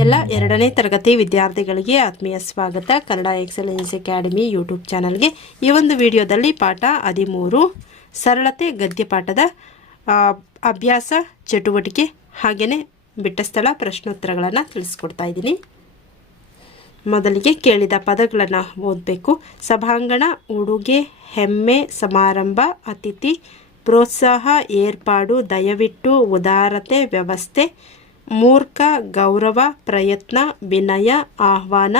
ಎಲ್ಲ ಎರಡನೇ ತರಗತಿ ವಿದ್ಯಾರ್ಥಿಗಳಿಗೆ ಆತ್ಮೀಯ ಸ್ವಾಗತ. ಕನ್ನಡ ಎಕ್ಸಲೆನ್ಸ್ ಅಕಾಡೆಮಿ ಯೂಟ್ಯೂಬ್ ಚಾನಲ್ಗೆ ಈ ಒಂದು ವಿಡಿಯೋದಲ್ಲಿ ಪಾಠ ಹದಿಮೂರು ಸರಳತೆ ಗದ್ಯ ಪಾಠದ ಆ, ಅಭ್ಯಾಸ ಚಟುವಟಿಕೆ ಹಾಗೆಯೇ ಬಿಟ್ಟ ಸ್ಥಳ ಪ್ರಶ್ನೋತ್ತರಗಳನ್ನು ತಿಳಿಸ್ಕೊಡ್ತಾ ಇದ್ದೀನಿ. ಮೊದಲಿಗೆ ಕೇಳಿದ ಪದಗಳನ್ನು ಓದಬೇಕು. ಸಭಾಂಗಣ ಉಡುಗೆ ಹೆಮ್ಮೆ ಸಮಾರಂಭ ಅತಿಥಿ ಪ್ರೋತ್ಸಾಹ ಏರ್ಪಾಡು ದಯವಿಟ್ಟು ಉದಾರತೆ ವ್ಯವಸ್ಥೆ ಮೂರ್ಖ, ಗೌರವ, ಪ್ರಯತ್ನ, ವಿನಯ, ಆಹ್ವಾನ,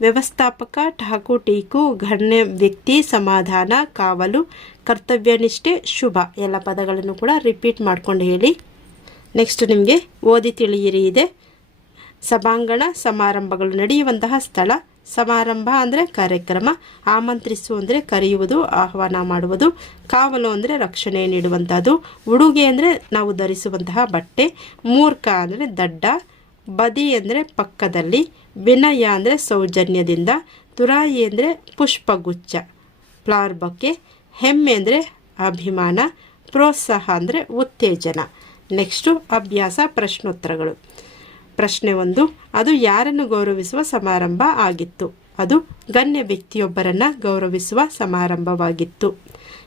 ವ್ಯವಸ್ಥಾಪಕ, ಠಾಕು, ಟೀಕು ಘಣ್ಯ ವ್ಯಕ್ತಿ, ಸಮಾಧಾನ, ಕಾವಲು, ಕರ್ತವ್ಯನಿಷ್ಠೆ, ಶುಭ ಎಲ್ಲ ಪದಗಳನ್ನು ಕೂಡ ರಿಪೀಟ್ ಮಾಡ್ಕೊಂಡು ಹೇಳಿ. ನೆಕ್ಸ್ಟ್ ನಿಮಗೆ ಓದಿ ತಿಳಿಯಿರಿ ಇದೆ. ಸಭಾಂಗಣ ಸಮಾರಂಭಗಳು ನಡೆಯುವಂತಹ ಸ್ಥಳ. ಸಮಾರಂಭ ಅಂದರೆ ಕಾರ್ಯಕ್ರಮ, ಆಮಂತ್ರಿಸು ಅಂದರೆ ಕರೆಯುವುದು, ಆಹ್ವಾನ ಮಾಡುವುದು, ಕಾವಲು ಅಂದರೆ ರಕ್ಷಣೆ ನೀಡುವಂಥದ್ದು ಉಡುಗೆ ಅಂದರೆ ನಾವು ಧರಿಸುವಂತಹ ಬಟ್ಟೆ, ಮೂರ್ಖ ಅಂದರೆ ದಡ್ಡ, ಬದಿ ಅಂದರೆ ಪಕ್ಕದಲ್ಲಿ, ವಿನಯ ಅಂದರೆ ಸೌಜನ್ಯದಿಂದ, ತುರಾಯಿ ಅಂದರೆ ಪುಷ್ಪಗುಚ್ಛ ಫ್ಲವರ್ ಬೊಕ್ಕೆ ಹೆಮ್ಮೆ ಅಂದರೆ ಅಭಿಮಾನ, ಪ್ರೋತ್ಸಾಹ ಅಂದರೆ ಉತ್ತೇಜನ. ನೆಕ್ಸ್ಟು ಅಭ್ಯಾಸ ಪ್ರಶ್ನೋತ್ತರಗಳು. ಪ್ರಶ್ನೆ ಒಂದು. ಅದು ಯಾರನ್ನು ಗೌರವಿಸುವ ಸಮಾರಂಭ ಆಗಿತ್ತು? ಅದು ಗಣ್ಯ ವ್ಯಕ್ತಿಯೊಬ್ಬರನ್ನು ಗೌರವಿಸುವ ಸಮಾರಂಭವಾಗಿತ್ತು.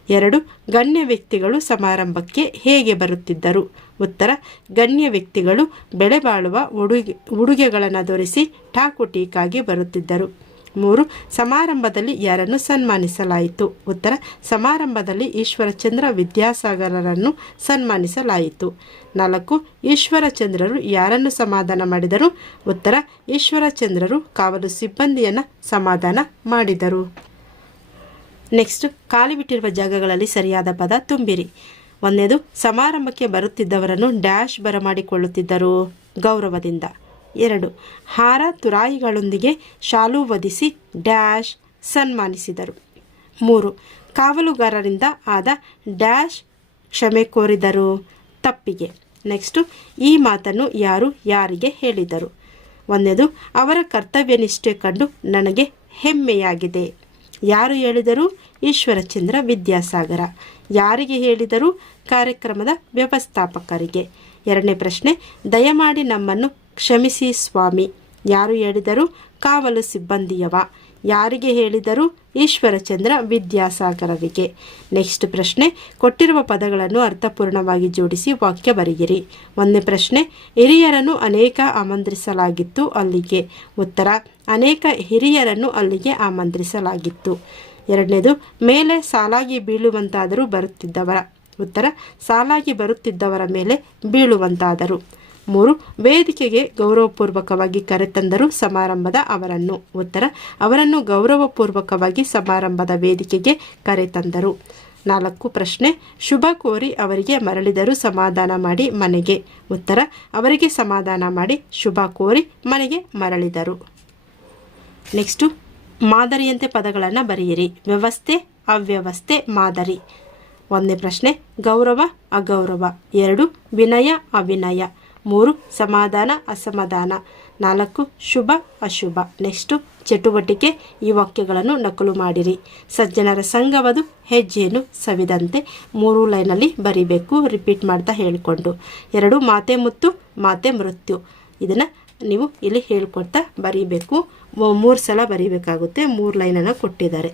ಎರಡು, ಗಣ್ಯ ವ್ಯಕ್ತಿಗಳು ಸಮಾರಂಭಕ್ಕೆ ಹೇಗೆ ಬರುತ್ತಿದ್ದರು? ಉತ್ತರ, ಗಣ್ಯ ವ್ಯಕ್ತಿಗಳು ಬೆಳೆ ಬಾಳುವ ಉಡುಗೆ, ಉಡುಗೆಗಳನ್ನು ಧರಿಸಿ ಠಾಕುಟೀಕಾಗಿ ಬರುತ್ತಿದ್ದರು. ಮೂರು, ಸಮಾರಂಭದಲ್ಲಿ ಯಾರನ್ನು ಸನ್ಮಾನಿಸಲಾಯಿತು? ಉತ್ತರ, ಸಮಾರಂಭದಲ್ಲಿ ಈಶ್ವರಚಂದ್ರ ವಿದ್ಯಾಸಾಗರರನ್ನು ಸನ್ಮಾನಿಸಲಾಯಿತು. ನಾಲ್ಕು, ಈಶ್ವರಚಂದ್ರರು ಯಾರನ್ನು ಸಮಾಧಾನ ಮಾಡಿದರು? ಉತ್ತರ, ಈಶ್ವರಚಂದ್ರರು ಕಾವಲು ಸಿಬ್ಬಂದಿಯನ್ನು ಸಮಾಧಾನ ಮಾಡಿದರು. ನೆಕ್ಸ್ಟ್, ಖಾಲಿ ಬಿಟ್ಟಿರುವ ಜಾಗಗಳಲ್ಲಿ ಸರಿಯಾದ ಪದ ತುಂಬಿರಿ. ಒಂದೇದು, ಸಮಾರಂಭಕ್ಕೆ ಬರುತ್ತಿದ್ದವರನ್ನು ಡ್ಯಾಶ್ ಬರಮಾಡಿಕೊಳ್ಳುತ್ತಿದ್ದರು ಗೌರವದಿಂದ. ಎರಡು. ಹಾರ ತುರಾಯಿಗಳೊಂದಿಗೆ ಶಾಲು ವಧಿಸಿ ಡ್ಯಾಶ್ ಸನ್ಮಾನಿಸಿದರು. ಮೂರು. ಕಾವಲುಗಾರರಿಂದ ಆದ ಡ್ಯಾಶ್ ಕ್ಷಮೆ ಕೋರಿದರು. ತಪ್ಪಿಗೆ. ನೆಕ್ಸ್ಟು, ಈ ಮಾತನ್ನು ಯಾರು ಯಾರಿಗೆ ಹೇಳಿದರು? ಒಂದೇದು, ಅವರ ಕರ್ತವ್ಯನಿಷ್ಠೆ ಕಂಡು ನನಗೆ ಹೆಮ್ಮೆಯಾಗಿದೆ. ಯಾರು ಹೇಳಿದರು? ಈಶ್ವರಚಂದ್ರ ವಿದ್ಯಾಸಾಗರ. ಯಾರಿಗೆ ಹೇಳಿದರು? ಕಾರ್ಯಕ್ರಮದ ವ್ಯವಸ್ಥಾಪಕರಿಗೆ. ಎರಡನೇ ಪ್ರಶ್ನೆ, ದಯಮಾಡಿ ನಮ್ಮನ್ನು ಕ್ಷಮಿಸಿ ಸ್ವಾಮಿ. ಯಾರು ಹೇಳಿದರು ಕಾವಲು ಸಿಬ್ಬಂದಿಯವ. ಯಾರಿಗೆ ಹೇಳಿದರು ಈಶ್ವರಚಂದ್ರ ವಿದ್ಯಾಸಾಗರರಿಗೆ ನೆಕ್ಸ್ಟ್ ಪ್ರಶ್ನೆ, ಕೊಟ್ಟಿರುವ ಪದಗಳನ್ನು ಅರ್ಥಪೂರ್ಣವಾಗಿ ಜೋಡಿಸಿ ವಾಕ್ಯ ಬರೆಯಿರಿ. ಒಂದನೇ ಪ್ರಶ್ನೆ, ಹಿರಿಯರನ್ನು ಅನೇಕ ಆಮಂತ್ರಿಸಲಾಗಿತ್ತು ಅಲ್ಲಿಗೆ. ಉತ್ತರ, ಅನೇಕ ಹಿರಿಯರನ್ನು ಅಲ್ಲಿಗೆ ಆಮಂತ್ರಿಸಲಾಗಿತ್ತು. ಎರಡನೇದು, ಮೇಲೆ ಸಾಲಾಗಿ ಬೀಳುವಂತಾದರೂ ಬರುತ್ತಿದ್ದವರ. ಉತ್ತರ, ಸಾಲಾಗಿ ಬರುತ್ತಿದ್ದವರ ಮೇಲೆ ಬೀಳುವಂತಾದರು. ಮೂರು, ವೇದಿಕೆಗೆ ಗೌರವಪೂರ್ವಕವಾಗಿ ಕರೆತಂದರು ಸಮಾರಂಭದ ಅವರನ್ನು. ಉತ್ತರ, ಅವರನ್ನು ಗೌರವಪೂರ್ವಕವಾಗಿ ಸಮಾರಂಭದ ವೇದಿಕೆಗೆ ಕರೆತಂದರು. ನಾಲ್ಕು, ಪ್ರಶ್ನೆ, ಶುಭ ಕೋರಿ ಅವರಿಗೆ ಮರಳಿದರು ಸಮಾಧಾನ ಮಾಡಿ ಮನೆಗೆ. ಉತ್ತರ, ಅವರಿಗೆ ಸಮಾಧಾನ ಮಾಡಿ ಶುಭ ಕೋರಿ ಮನೆಗೆ ಮರಳಿದರು. ನೆಕ್ಸ್ಟು, ಮಾದರಿಯಂತೆ ಪದಗಳನ್ನು ಬರೆಯಿರಿ. ವ್ಯವಸ್ಥೆ, ಅವ್ಯವಸ್ಥೆ, ಮಾದರಿ. ಒಂದನೇ ಪ್ರಶ್ನೆ, ಗೌರವ, ಅಗೌರವ. ಎರಡು, ವಿನಯ, ಅವಿನಯ. ಮೂರು, ಸಮಾಧಾನ, ಅಸಮಾಧಾನ. ನಾಲ್ಕು, ಶುಭ, ಅಶುಭ. ನೆಕ್ಸ್ಟು, ಚಟುವಟಿಕೆ, ಈ ವಾಕ್ಯಗಳನ್ನು ನಕಲು ಮಾಡಿರಿ. ಸಜ್ಜನರ ಸಂಘವದು ಹೆಜ್ಜೆಯನ್ನು ಸವಿದಂತೆ ಮೂರು ಲೈನಲ್ಲಿ ಬರಿಬೇಕು, ರಿಪೀಟ್ ಮಾಡ್ತಾ ಹೇಳಿಕೊಂಡು. ಎರಡು, ಮಾತೆ ಮುತ್ತು, ಮಾತೆ ಮೃತ್ಯು. ಇದನ್ನು ನೀವು ಇಲ್ಲಿ ಹೇಳ್ಕೊಡ್ತಾ ಬರೀಬೇಕು. ಮೂರು ಸಲ ಬರೀಬೇಕಾಗುತ್ತೆ, ಮೂರು ಲೈನನ್ನು ಕೊಟ್ಟಿದ್ದಾರೆ.